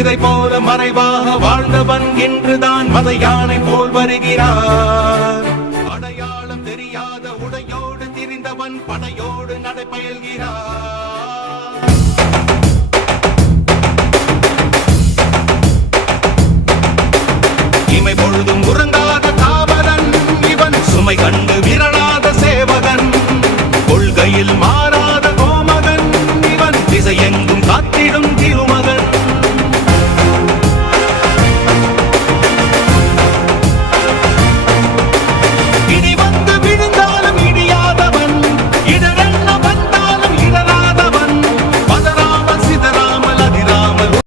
இதை போல மறைவாக வாழ்ந்தவன் இன்றுதான் மத யானை போல் வருகிறார். அடையாளம் தெரியாத உடையோடு திரிந்தவன் படையோடு நடைபயல்கிறார். இமை பொழுதும் உறங்காத காவலன் இவன், சுமை கண்டு விரளாத சேவகன், கொள்கையில்